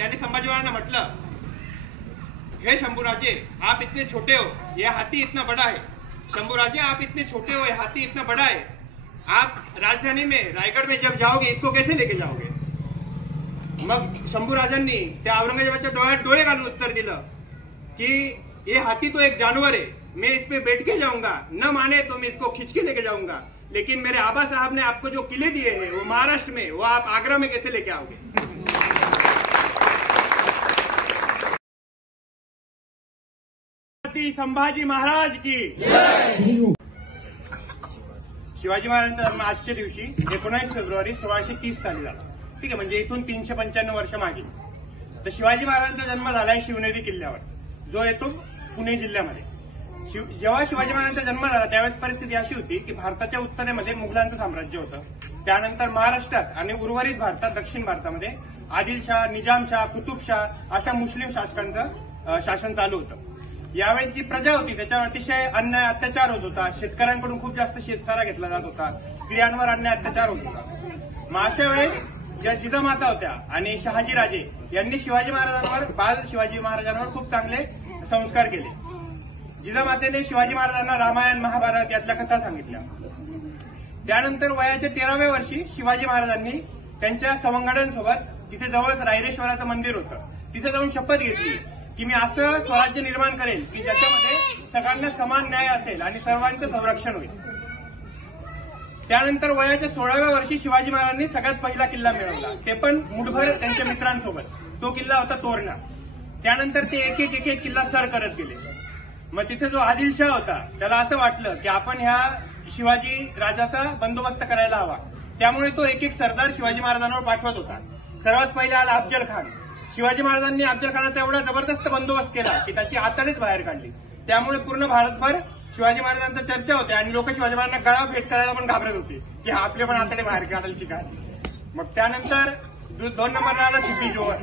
त्याने संभाजी महाराजांना म्हटलं, हे शंभूराजे आप इतने छोटे हो, ये हाथी इतना बड़ा है। शंभूराजे आप इतने छोटे हो, ये हाथी इतना बड़ा है, आप राजधानी में रायगढ़ में जब जाओगे इसको कैसे लेके जाओगे? मग शंभूराजांनी त्या औरंगजेबाच्या डोळ्यात डोळे घालून उत्तर दिलं की ये हाथी तो एक जानवर है, मैं इस पे बैठ के जाऊंगा, न माने तो मैं इसको खींच के लेके जाऊंगा, लेकिन मेरे आबा साहब ने आपको जो किले दिए हैं वो महाराष्ट्र में, वो आप आगरा में कैसे लेके आओगे? संभाजी महाराज की शिवाजी महाराजांचा जन्म आजच्या दिवशी 19 फेब्रुवारी 1630 साली झाला. ठीक आहे, म्हणजे इथून 395 वर्ष मागे. तर शिवाजी महाराजांचा जन्म झालाय शिवनेरी किल्ल्यावर, जो येतो पुणे जिल्ह्यामध्ये. जेव्हा शिवाजी महाराजांचा जन्म झाला त्यावेळेस परिस्थिती अशी होती की भारताच्या उत्तरेमध्ये मुघलांचं साम्राज्य होतं. त्यानंतर महाराष्ट्रात आणि उर्वरित भारतात, दक्षिण भारतामध्ये आदिलशाह, निजामशाह, कुतुबशाह अशा मुस्लिम शासकांचं शासन चालू होतं. यावेळी जी प्रजा होती त्याच्यावर अतिशय अन्याय अत्याचार होत होता. शेतकऱ्यांकडून खूप जास्त शेतसारा घेतला जात होता. स्त्रियांवर अन्याय अत्याचार होत होता. मग अशा वेळेस ज्या जिजामाता होत्या आणि शहाजीराजे यांनी शिवाजी महाराजांवर, बाल शिवाजी महाराजांवर खूप चांगले संस्कार केले. जिजामातेने शिवाजी महाराजांना रामायण, महाभारत यातल्या कथा सांगितल्या. त्यानंतर वयाच्या 13व्या वर्षी शिवाजी महाराजांनी त्यांच्या सवंगड्यांसोबत तिथे जवळच रायरेश्वराचं मंदिर होतं, तिथे जाऊन शपथ घेतली की मी असं स्वराज्य निर्माण करेल की ज्याच्यामध्ये सगळ्यांना समान न्याय असेल आणि सर्वांचं संरक्षण होईल. त्यानंतर वयाच्या 16व्या वर्षी शिवाजी महाराजांनी सगळ्यात पहिला किल्ला मिळवला, ते पण मुठभर त्यांच्या मित्रांसोबत. तो किल्ला होता तोरणा. त्यानंतर ते एक एक किल्ला सर करत गेले. मग तिथे जो आदिलशाह होता त्याला असं वाटलं की आपण ह्या शिवाजी राजाचा बंदोबस्त करायला हवा. त्यामुळे तो एक सरदार शिवाजी महाराजांवर पाठवत होता. सर्वात पहिला आला अफजल खान. शिवाजी महाराजांनी अफजल खानाचा एवढा जबरदस्त बंदोबस्त केला की त्याची आतडेच बाहेर काढली. त्यामुळे पूर्ण भारतभर शिवाजी महाराजांचा चर्चा होते आणि लोक शिवाजी महाराजांना गळा भेट करायला पण घाबरत होते की आपले पण आतडे बाहेर काढाल की काय. मग त्यानंतर 2 नंबरला आला सिद्दी जोहर.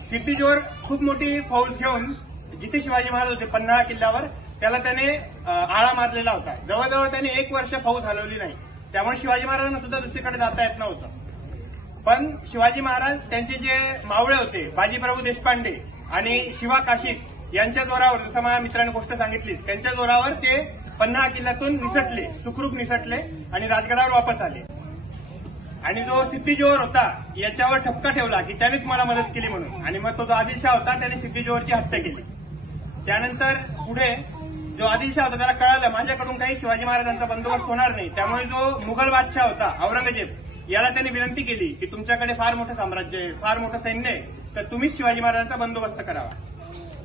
सिद्दी जोहर खूप मोठी फौज घेऊन जिथे शिवाजी महाराज होते पन्हाळा किल्ल्यावर, त्याला त्याने आळा मारलेला होता. जवळजवळ त्याने 1 वर्ष फौज हलवली नाही. त्यामुळे शिवाजी महाराजांना सुद्धा दुसरीकडे जाता येत नव्हतं. पण शिवाजी महाराज त्यांचे जे मावळे होते बाजीप्रभू देशपांडे आणि शिवा काशिद यांच्या जोरावर, जसं माझ्या मित्रांनी गोष्ट सांगितलीच, त्यांच्या जोरावर ते पन्हाळा किल्ल्यातून निसटले, सुखरूप निसटले आणि राजगडावर वापस आले. आणि जो सिद्दी जोहर होता याच्यावर ठपका ठेवला की त्यानेच मला मदत केली म्हणून. आणि मग तो जो आदिलशाह होता त्याने सिद्दी जोहरची हत्या केली. त्यानंतर पुढे जो आदिलशाह होता त्याला कळालं माझ्याकडून काही शिवाजी महाराजांचा बंदोबस्त होणार नाही. त्यामुळे जो मुघल बादशाह होता औरंगजेब याला त्यांनी विनंती केली की तुमच्याकडे फार मोठं साम्राज्य आहे, फार मोठं सैन्य आहे, तर तुम्हीच शिवाजी महाराजांचा बंदोबस्त करावा.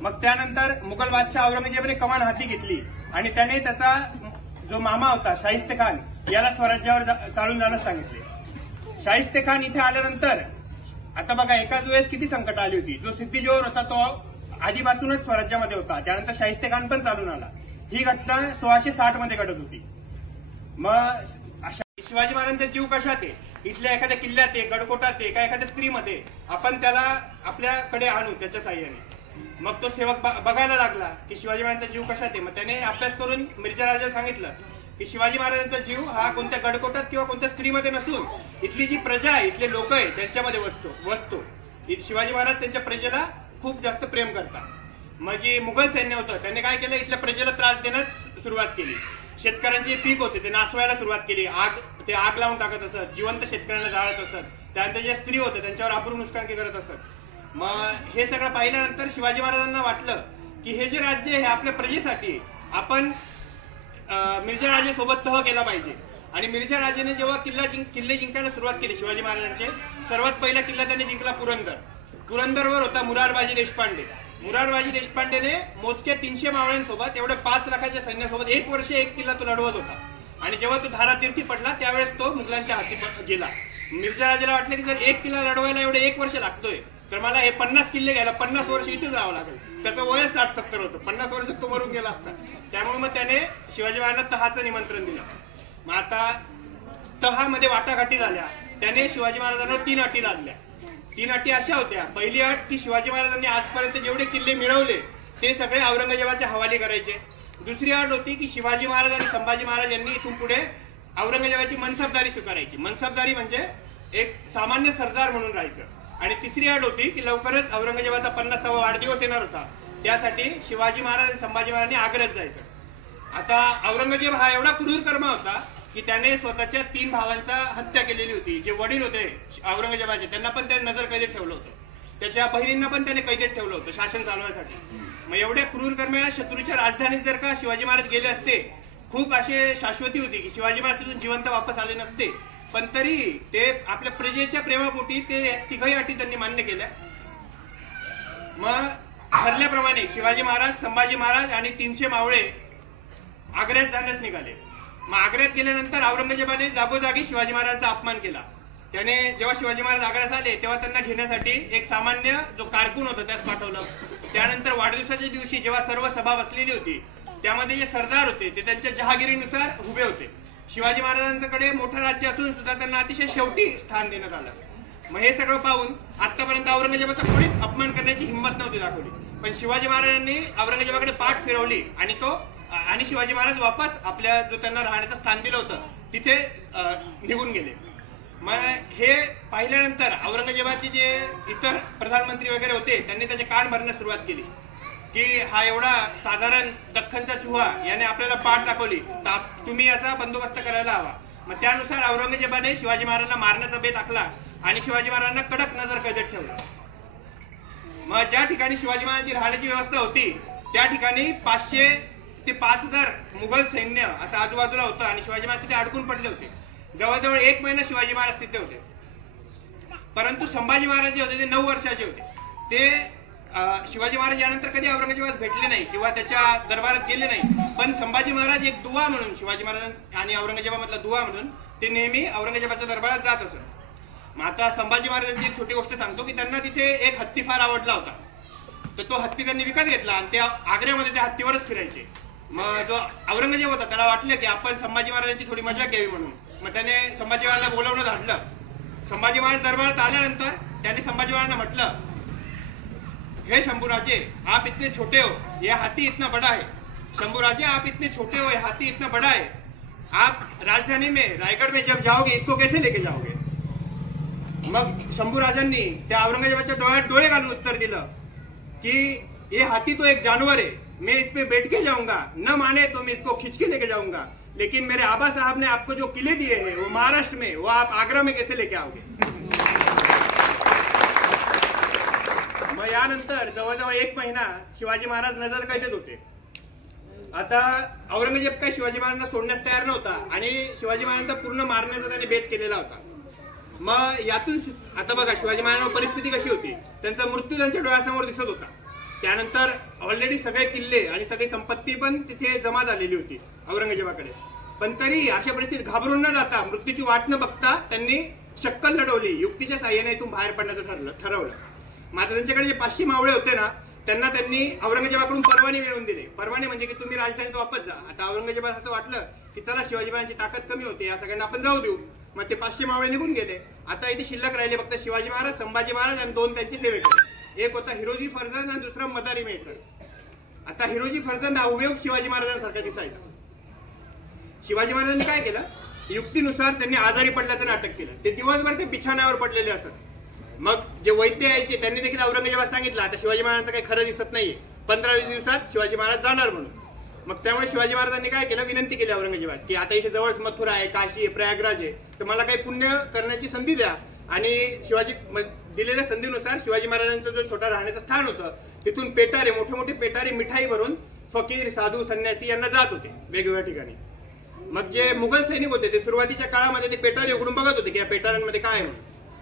मग त्यानंतर मुघल बादशाह औरंगजेबने कमान हाती घेतली आणि त्याने त्याचा जो मामा होता शाहिस्ते खान याला स्वराज्यावर चालून जाण्यास सांगितले. शाहिस्ते खान इथे आल्यानंतर आता बघा एकाच वेळेस किती संकट आली होती. जो सिद्दी जोहर होता तो आधीपासूनच स्वराज्यामध्ये होता, त्यानंतर शाहिस्ते खान पण चालून आला. ही घटना 1660 मध्ये घडत होती. मग शिवाजी महाराजांचा जीव कशात आहे, इथल्या एखाद्या किल्ल्यात आहे, गडकोटात आहे, का एखाद्या स्त्रीमध्ये, आपण त्याला आपल्याकडे आणू त्याच्या साह्याने. मग तो सेवक बघायला लागला की शिवाजी महाराजांचा जीव कशात आहे. मग त्याने अभ्यास करून मिर्झा राजाला सांगितलं की शिवाजी महाराजांचा जीव हा कोणत्या गडकोटात किंवा कोणत्या स्त्रीमध्ये नसून इथली जी प्रजा आहे, इथले लोक आहे त्यांच्यामध्ये वसतो. शिवाजी महाराज त्यांच्या प्रजेला खूप जास्त प्रेम करतात. मग जे मुघल सैन्य होतं त्यांनी काय केलं, इथल्या प्रजेला त्रास देण्यास सुरुवात केली. शेतकऱ्यांचे पीक होते ते नासवायला सुरुवात केली. आग लावून टाकत असत, जिवंत शेतकऱ्यांना जाळत असत. त्यानंतर ज्या स्त्री होत्या त्यांच्यावर अब्रू नुकसान करत असत. मग हे सगळं पाहिल्यानंतर शिवाजी महाराजांना वाटलं की हे जे राज्य आहे हे आपल्या प्रजेसाठी आहे. आपण मिर्झा राजेसोबत तह केला पाहिजे. आणि मिर्झा राजेने जेव्हा किल्ले जिंकायला सुरुवात केली शिवाजी महाराजांचे, सर्वात पहिला किल्ला त्यांनी जिंकला पुरंदर. पुरंदरवर होता मुरारबाजी देशपांडे. मुरारबाजी देशपांडेने मोजक्या 300 मावळ्यांसोबत एवढ्या 5 लाखाच्या सैन्यासोबत 1 वर्ष 1 किल्ला तो लढवत होता. आणि जेव्हा तो धारातीर्थी पडला त्यावेळेस तो मुघलांच्या हाती गेला. मिर्झा राजाला वाटलं की जर 1 किल्ला लढवायला एवढे 1 वर्ष लागतोय तर मला हे 50 किल्ले घ्यायला 50 वर्ष इथेच राहावं लागेल. त्याचं वय 60-70 होतं. 50 वर्षात तो मरून गेला असता. त्यामुळे मग त्याने शिवाजी महाराजांना तहाचं निमंत्रण दिलं. मग आता तहामध्ये वाटाघाटी झाल्या. त्याने शिवाजी महाराजांना 3 अटी लादल्या. 3 अटी अशा होत्या. पहिली अट की शिवाजी महाराजांनी आजपर्यंत जेवढे किल्ले मिळवले ते सगळे औरंगजेबाच्या हवाली करायचे. दुसरी अट होती की शिवाजी महाराज आणि संभाजी महाराज यांनी इथून पुढे औरंगजेबाची मनसबदारी स्वीकारायची. मनसबदारी म्हणजे एक सामान्य सरदार म्हणून राहायचं. आणि तिसरी अट होती की लवकरच औरंगजेबाचा 50वा वाढदिवस येणार होता, त्यासाठी शिवाजी महाराज आणि संभाजी महाराजांनी आग्र्यात जायचं. आता औरंगजेब हा एवढा क्रूर कर्मा होता की त्याने स्वतःच्या 3 भावांचा हत्या केलेली होती. जे वडील होते औरंगजेबाचे त्यांना पण त्याने नजर कैदेत ठेवलं होतं, त्याच्या बहिणींना पण त्याने कैदेत ठेवलं होतं शासन चालवण्यासाठी. मग एवढ्या क्रूर कर्म्या शत्रूच्या राजधानीत जर का शिवाजी महाराज गेले असते, खूप असे शाश्वती होती की शिवाजी महाराज तिथून जिवंत वापस आले नसते, पण तरी ते आपल्या प्रजेच्या प्रेमापोटी ते तिघही अटी त्यांनी मान्य केल्या. मग ठरल्याप्रमाणे शिवाजी महाराज, संभाजी महाराज आणि 300 मावळे आग्र्यात जाण्यास निघाले. मग आग्र्यात गेल्यानंतर औरंगजेबाने जागोजागी शिवाजी महाराजांचा अपमान केला. त्याने जेव्हा शिवाजी महाराज आग्र्यास आले तेव्हा त्यांना घेण्यासाठी एक सामान्य जो कारकून होता त्यास पाठवलं. त्यानंतर वाढदिवसाच्या दिवशी जेव्हा सर्व सभा बसलेली होती त्यामध्ये जे सरदार होते ते त्यांच्या जहागिरीनुसार उभे होते. शिवाजी महाराजांकडे मोठं राज्य असून सुद्धा त्यांना अतिशय शेवटी स्थान देण्यात आलं. मग हे सगळं पाहून आतापर्यंत औरंगजेबाचा कोणीच अपमान करण्याची हिंमत नव्हती दाखवली, पण शिवाजी महाराजांनी औरंगजेबाकडे पाठ फिरवली आणि शिवाजी महाराज वापस आपल्या जो त्यांना राहण्याचं स्थान दिलं होतं तिथे निघून गेले. मग हे पाहिल्यानंतर औरंगजेबाचे जे इतर प्रधानमंत्री वगैरे होते त्यांनी त्याचे कान भरण्यास सुरुवात केली की हा एवढा साधारण दख्खनचा चुहा याने आपल्याला पाठ दाखवली, तर तुम्ही याचा बंदोबस्त करायला हवा. मग त्यानुसार औरंगजेबाने शिवाजी महाराजांना मारण्याचा बेत आखला आणि शिवाजी महाराजांना कडक नजर कैदेत ठेवलं. मग ज्या ठिकाणी शिवाजी महाराजांची राहण्याची व्यवस्था होती त्या ठिकाणी 500 ते 5000 मुघल सैन्य असं आजूबाजूला होतं आणि शिवाजी महाराज तिथे अडकून पडले होते. जवळजवळ 1 महिना शिवाजी महाराज तिथे होते. परंतु संभाजी महाराज जे होते ते 9 वर्षाचे होते. ते शिवाजी महाराज यानंतर कधी औरंगजेबास भेटले नाही किंवा त्याच्या दरबारात गेले नाही, पण संभाजी महाराज एक दुवा म्हणून शिवाजी महाराज आणि औरंगजेबामधला दुवा म्हणून ते नेहमी औरंगजेबाच्या दरबारात जात असत. मग आता संभाजी महाराजांची एक छोटी गोष्ट सांगतो की त्यांना तिथे एक हत्ती फार आवडला होता, तर तो हत्ती त्यांनी विकत घेतला आणि त्या आग्र्यामध्ये त्या हत्तीवरच फिरायचे. मग जो औरंगजेब होता त्याला वाटलं की आपण संभाजी महाराजांची थोडी मजा घ्यावी म्हणून मग त्याने संभाजी महाराजांना बोलावणं धाडलं. संभाजी महाराज दरबारात आल्यानंतर त्यांनी संभाजी महाराजांना म्हटलं, हे शंभूराजे आप इतने छोटे हो, ये हाथी इतना बड़ा है. शंभूराजे आप इतने छोटे हो, ये हाथी इतना बड़ा है, आप राजधानी में रायगढ़ में जब जाओगे इसको कैसे लेके जाओगे. मग शंभूराजांनी त्या औरंगजेबाच्या डोळ्यात डोळे घालून उत्तर दिलं कि ये हाथी तो एक जानवर है, मैं इस पे बैठ के जाऊंगा, न माने तो मैं इसको खींच के लेके जाऊंगा, लेकिन मेरे आबा साहब ने आपको जो किले दिए हैं वो महाराष्ट्र में, वो आप आगरा में कैसे लेके आओगे. मग यानंतर जवळजवळ 1 महिना शिवाजी महाराज नजर कैदेत होते. आता औरंगजेब काय शिवाजी महाराजांना सोडण्यास तयार नव्हता आणि शिवाजी महाराजांना पूर्ण मारण्याचा त्याने बेत केलेला होता. मग यातून आता बघा शिवाजी महाराजांवर परिस्थिती कशी होती, त्यांचा मृत्यू त्यांच्या डोळ्यासमोर दिसत होता. त्यानंतर ऑलरेडी सगळे किल्ले आणि सगळी संपत्ती पण तिथे जमा झालेली होती औरंगजेबाकडे, पण तरी अशा परिस्थितीत घाबरून न जाता मृत्यूची वाट न बघता त्यांनी शक्कल लढवली, युक्तीच्या साह्याने इथून बाहेर पडण्याचं ठरवलं. मात्र त्यांच्याकडे जे 500 मावळे होते ना त्यांना त्यांनी औरंगजेबाकडून परवाने मिळवून दिले. परवाने म्हणजे की तुम्ही राजधानीत वापस जा. आता औरंगजेबाला असं वाटलं की चला शिवाजी महाराजांची ताकद कमी होते, या सगळ्यांना आपण जाऊ देऊ. मग ते 500 मावळे निघून गेले. आता इथे शिल्लक राहिले फक्त शिवाजी महाराज, संभाजी महाराज आणि 2 त्यांचे सेवक. एक होता हिरोजी फर्जंद आणि दुसरा मदारी मेहकर. आता हिरोजी फर्जंद हा हुबेहूब शिवाजी महाराजांसारखा दिसायचा. शिवाजी महाराजांनी काय केलं, युक्तीनुसार त्यांनी आजारी पडल्याचं नाटक केलं. ते दिवसभर ते बिछाण्यावर पडलेले असत. मग जे वैद्य यायचे त्यांनी देखील औरंगजेबाला सांगितलं आता शिवाजी महाराजांचं काही खरं दिसत नाहीये, 15-20 दिवसात शिवाजी महाराज जाणार म्हणून. मग त्यामुळे शिवाजी महाराजांनी काय केलं, विनंती केली औरंगजेबास की आता इथे जवळच मथुरा आहे, काशी आहे, प्रयागराज आहे, तर मला काही पुण्य करण्याची संधी द्या. आणि शिवाजी दिलेल्या संधीनुसार शिवाजी महाराजांचं जो छोटा राहण्याचं स्थान होतं तिथून पेटारे, मोठे मोठे पेटारे मिठाई भरून फकीर, साधू, संन्यासी यांना जात होते वेगवेगळ्या ठिकाणी. मग जे मुघल सैनिक होते ते सुरुवातीच्या काळामध्ये ते पेटारे उघडून बघत होते की या पेटाऱ्यांमध्ये काय आहे.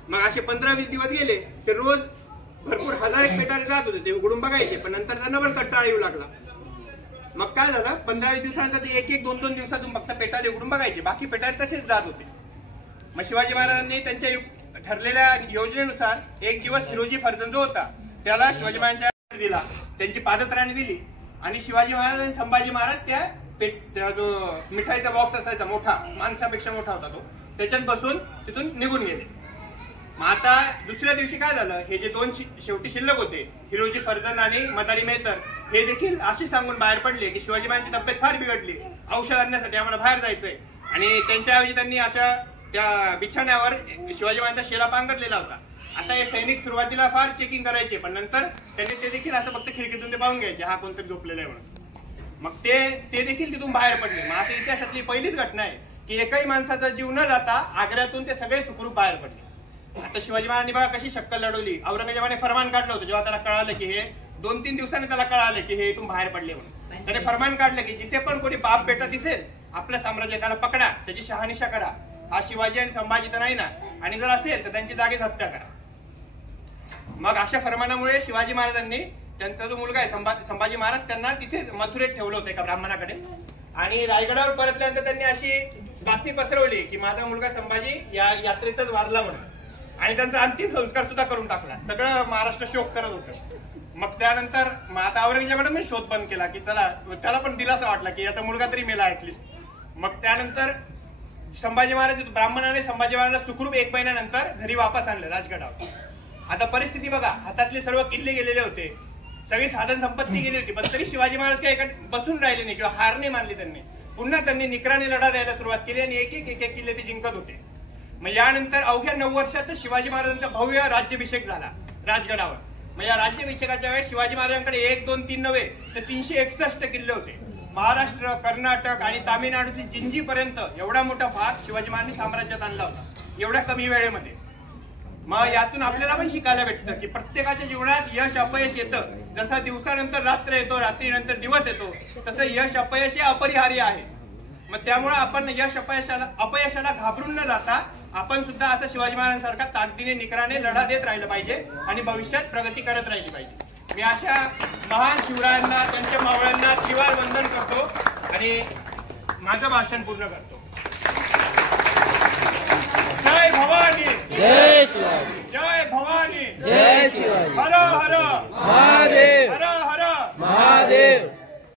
मग असे 15-20 दिवस गेले, ते रोज भरपूर 1000 पेटारे जात होते, ते उघडून बघायचे, पण नंतर त्यांना पण कंटाळा येऊ लागला. मग काय झालं, 15-20 दिवसानंतर ते 1-2 दिवसातून फक्त पेटारे उघडून बघायचे, बाकी पेटारे तसेच जात होते. मग शिवाजी महाराजांनी त्यांच्या ठरलेल्या योजनेनुसार एक दिवस हिरोजी फर्जंद जो होता त्याला शिवाजी महाराजांच्या दिला, त्यांची पादत्राणी दिली आणि शिवाजी महाराज आणि संभाजी महाराज त्या जो मिठाईचा बॉक्स असायचा मोठा, माणसापेक्षा मोठा होता तो, त्याच्यात बसून तिथून निघून गेले. मग आता दुसऱ्या दिवशी काय झालं, हे जे 2 शेवटी शिल्लक होते हिरोजी फर्जंद आणि मदारी मेहतर, हे देखील अशी सांगून बाहेर पडले की शिवाजी महाराजांची तब्येत फार बिघडली, औषध आणण्यासाठी आम्हाला बाहेर जायचंय. आणि त्यांच्याऐवजी त्यांनी अशा त्या बिछाण्यावर शिवाजी महाराजांचा शेळा पांघरलेला होता आता हे सैनिक सुरुवातीला फार चेकिंग करायचे, पण नंतर त्यांनी ते देखील असं फक्त खिडकीतून ते पाहून घ्यायचे हा कोणतरी झोपलेला आहे म्हणून. मग ते देखील तिथून बाहेर पडले. मग असं इतिहासातली पहिलीच घटना आहे की एकही माणसाचा जीव न जाता आग्र्यातून ते सगळे सुखरूप बाहेर पडले. आता शिवाजी महाराजांनी बघा कशी शक्कल लढवली. औरंगजेबाने फरमान काढलं होतं जेव्हा त्याला कळालं की हे 2-3 दिवसांनी त्याला कळालं की हे इथून बाहेर पडले म्हणून. त्याने फरमान काढलं की जिथे पण कोणी बाप बेटा दिसेल आपल्या साम्राज्यात त्याला पकडा, त्याची शहानिशा करा. हा शिवाजी आणि संभाजी तर नाही ना, आणि जर असेल तर त्यांची जागेच हत्या करा. मग अशा फरमानामुळे शिवाजी महाराजांनी त्यांचा जो मुलगा आहे संभाजी महाराज त्यांना तिथेच मथुरेत ठेवलं होतं एका ब्राह्मणाकडे. आणि रायगडावर परतल्यानंतर त्यांनी अशी बातमी पसरवली की माझा मुलगा संभाजी या यात्रेतच वारला म्हणून, आणि त्यांचा अंतिम संस्कार सुद्धा करून टाकला. सगळं महाराष्ट्र शोक करत होतं. मग त्यानंतर आता औरंगजेबाने पण शोध बंद केला की चला, त्याला पण दिलासा वाटला की याचा मुलगा तरी मेला ऍटलिस्ट. मग त्यानंतर संभाजी महाराज ब्राह्मणाने संभाजी महाराजांना सुखरूप 1 महिन्यानंतर घरी वापस आणलं राजगडावर. आता परिस्थिती बघा, हातातले सर्व किल्ले गेलेले होते, सगळी साधन संपत्ती गेली होती, पण तरी शिवाजी महाराज काही एका बसून राहिले नाही किंवा हार नाही मानली त्यांनी. पुन्हा त्यांनी निकराने लढा द्यायला सुरुवात केली आणि एक एक किल्ले ते जिंकत होते. मग यानंतर अवघ्या 9 वर्षात शिवाजी महाराजांचा भव्य राज्याभिषेक झाला राजगडावर. मग या राज्याभिषेकाच्या वेळेस शिवाजी महाराजांकडे 1, 2, 3 नव्हे तर 361 किल्ले होते. महाराष्ट्र, कर्नाटक आणि तामिळनाडूची जिंजीपर्यंत एवढा मोठा भाग शिवाजी महाराजांनी साम्राज्यात आणला होता एवढ्या कमी वेळेमध्ये. मग यातून आपल्याला पण शिकायला भेटतं की प्रत्येकाच्या जीवनात यश अपयश येतं. जसं दिवसानंतर रात्र येतो, रात्रीनंतर दिवस येतो, तसं यश अपयश हे अपरिहार्य आहे. मग त्यामुळे आपण यश अपयशाला घाबरून न जाता आपण सुद्धा आता शिवाजी महाराजांसारखा ताकदीने निकराने लढा देत राहिलं पाहिजे आणि भविष्यात प्रगती करत राहिली पाहिजे. मी अशा महान शिवरायांना, त्यांच्या मावळ्यांना त्रिवार वंदन करतो आणि माझं भाषण पूर्ण करतो. जय भवानी, जय शिवाजी, जय भवानी, जय शिवाजी, हर हर